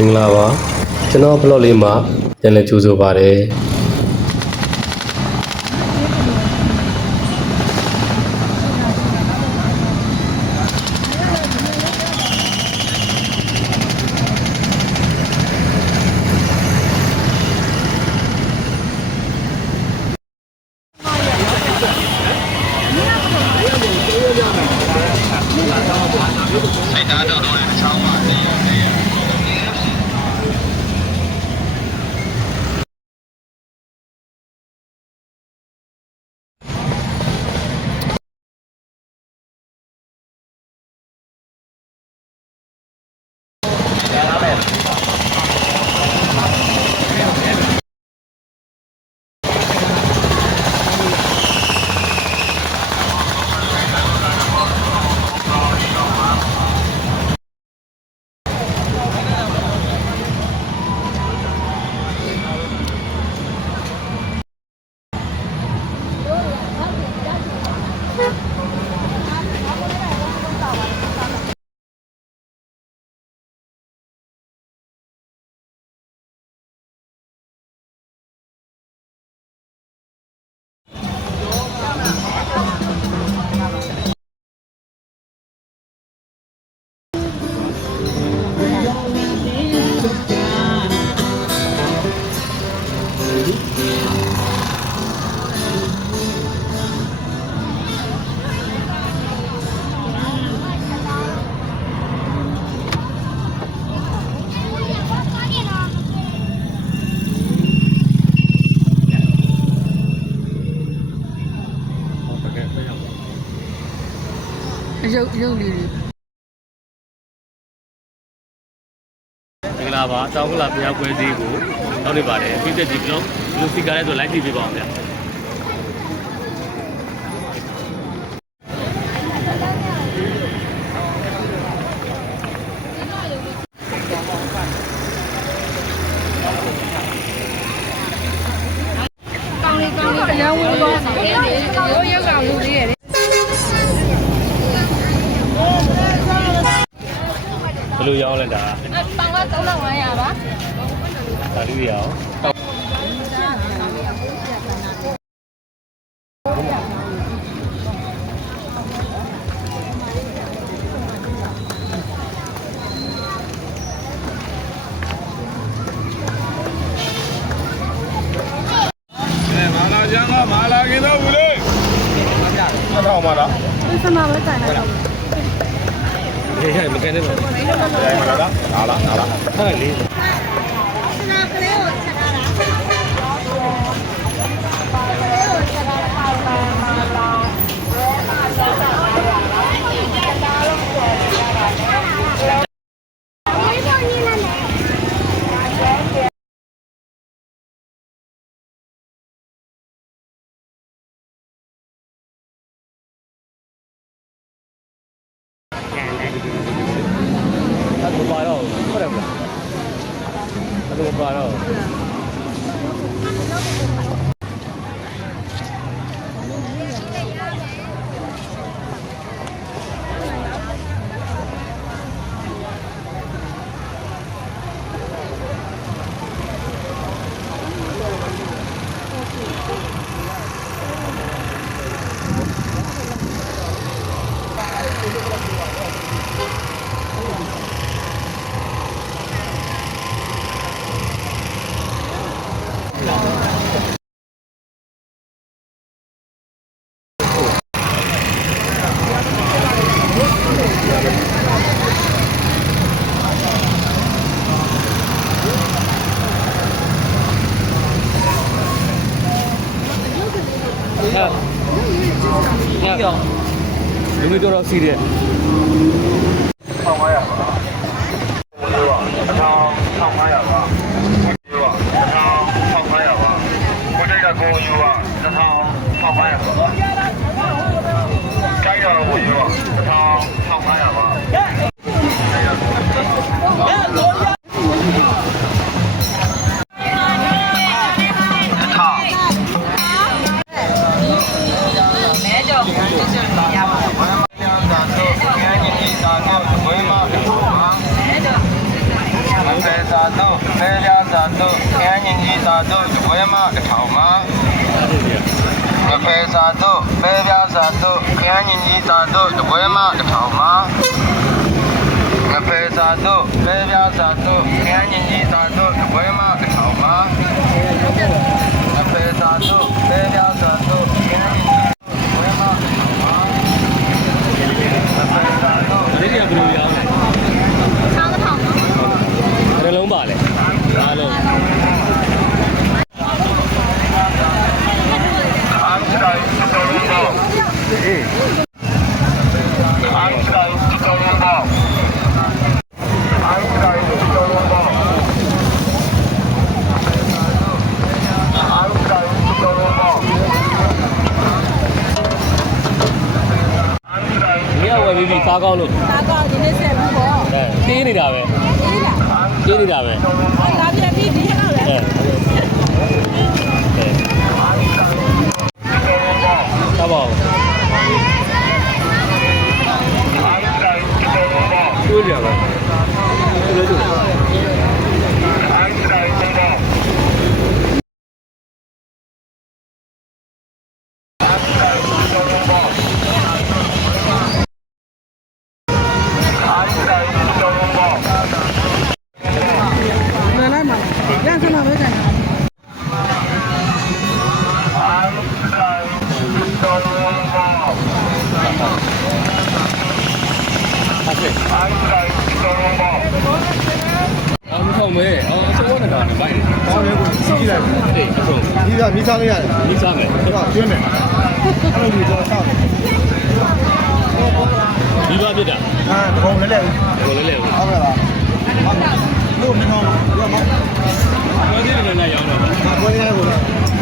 င်္ဂလာပါကျွန်တော်ဘလော့လေးမှာပြန်လည်ကြိုဆိုပါတယ်စိတ်ဓာတ်တော်တော်လေးချောင်းပါနေရတယ် ရုပ်လေးတွေမင်္ဂလာပါတောင်ကလာဘုရားပွဲစည်းကိုတောင်းနေပါတယ်ပြီးတဲ့ဒီဘလော့လူစီကားလဲဆိုလိုက်ကြည့်ပေးပါအောင်ဗျာကောင်းလေးအရန်ဝင်တော့ရုပ်ကောင်လူလေးရဲ့ဘယ်လိုရောင်းလဲဒါပေါင်က3500ပါဒါလေးရအောင်မာလာကင်းတော့ဘူးလေအထောက်ပါလား ဒီစမှာပဲတိုင်လိုက်တော့ ဟေးဟဲ့မကန်နေတော့ရိုင်းမလားနားလားဟဲ့လေးနာကလေးကိုချက်ထားတာကလေးကိုချက်ထားတာပါမာလာဝဲမှာချက်ထားတာချက်ထားလို့ချက်ထားတာလေးပေါ်နေလာမယ်အဲ့ဒါဘာတော့ဟုတ်တယ်မလားအဲ့ဒါဘာတော့လူမျိုးတော်စီးတယ်1500ပါ1500ပါ1500ပါ1500ပါကိုတိတ်ကကိုယူပါ1500ပါကြိုက်တော့ကိုယူပါ1500ပါ စာတို့ပဲပြားစာတို့ခန်းရင်ကြီးစာတို့ဝဲမတစ်ထောင်မှာငဖဲစာတို့ပဲပြားစာတို့ခန်းရင်ကြီးစာတို့ဝဲမတစ်ထောင်မှာငဖဲစာတို့ပဲပြားစာတို့ခန်းရင်ကြီးစာတို့ဝဲမတစ်ထောင်မှာငဖဲစာတို့ပဲပြားစာတို့ခန်းရင်ကြီးဝဲမတစ်ထောင်မှာငဖဲစာတို့ ဒီနေ့ကဘယ်လိုရောင်းလဲ 6,000 ဘယ်လုံးပါလဲအားလုံး I'm trying to go wrong. I'm trying to go wrong. I'm trying to go wrong. I'm trying to go wrong. I'm trying ဒီကဝယ်ပြီးစားကောင်းလို့ ဒါကောဒီနေ့ဆက်ဘူးပေါ့ အဲတင်းနေတာပဲ ဒီလား တင်းနေတာပဲ ဒါပြန်ပြီးဒီကတော့လေ အဲ to go wrong. စားပါဦး I'm trying to go wrong. တွေးကြပါတွေ့လို့ I'm trying to go wrong. I'm trying to go wrong. I'm trying to go wrong. မလိုက်မှာရစမှာပဲဆိုင် I'm trying to go wrong. ဟုတ်ကဲ့ I'm trying to go wrong. အောင်မဆုံးမဲအောင်အစိုးရနေတာဗိုက် ကောင်းတယ်ကိုစီးကြည့်လိုက် အေးအဆုံး ဒီကမိစားလို့ရတယ် ဒီစားမယ် ဟုတ်ကကျွေးမယ်အဲ့လိုမျိုးတော့ဆောက် ဒီပါပြစ်တာ အာဘုံလည်းလည်း ဘယ်လိုလဲလဲ ဟုတ်ကဲ့ပါဟုတ်လို့မင်းတော့ရောမ ဝယ်သေးတယ်လည်းရောင်းတော့ ဘယ်နေရာကိုလဲ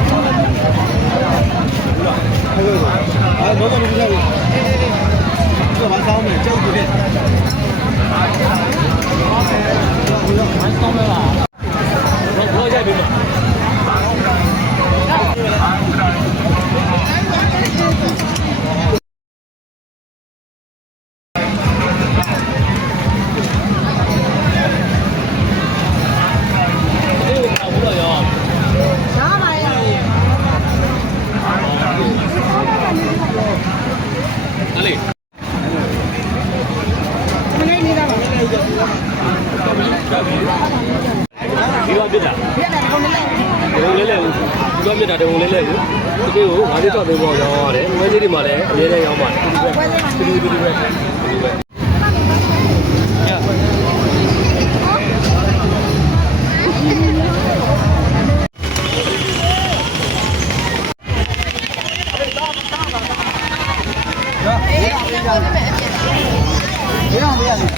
ဟုတ်ကဲ့အဲ့တော့ဘယ်လိုလဲဒီကမဆောင်းမယ်ကြောက်ကြည့်တယ် ဘောရိုက်ပြီ ရပါရဲ့ အဲ့လေ မနေနေတာပါ ဒီပါပြစ်တာ ပြက်တယ်ဘုံလေး ဒီလိုလဲလဲဦးဒီပါပြစ်တာတုံးလဲလဲဦးဒီကိုငါးလေးတော့တော့ရောင်းရတယ်ငွေသေးတွေမှာလည်းအများနဲ့ရောင်းပါတယ်ဒီပဲ ပွဲလေးမှာ ဒီပဲဒီပဲည ဘယ်အောင်မရဘူး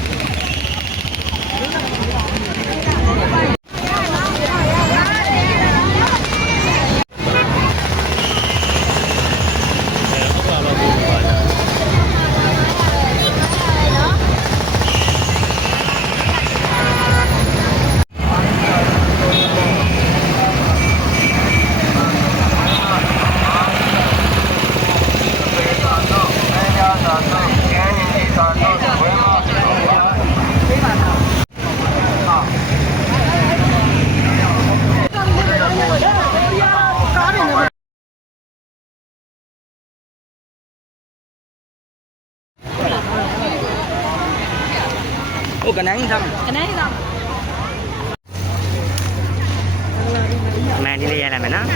ကနန်းကြီးသား မန်ဒီလေးရလာမယ်နော်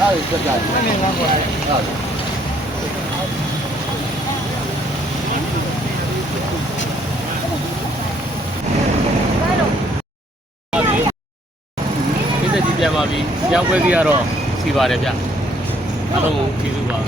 အဲ့ဒါကြတယ်နည်းနည်းငါ့ကိုဟုတ် ဒီတက်ကြီးပြန်ပါပြီ။ကြောက်ပွဲကြီးကတော့စီပါတယ်ဗျ။အားလုံးကိုကျေးဇူးပါ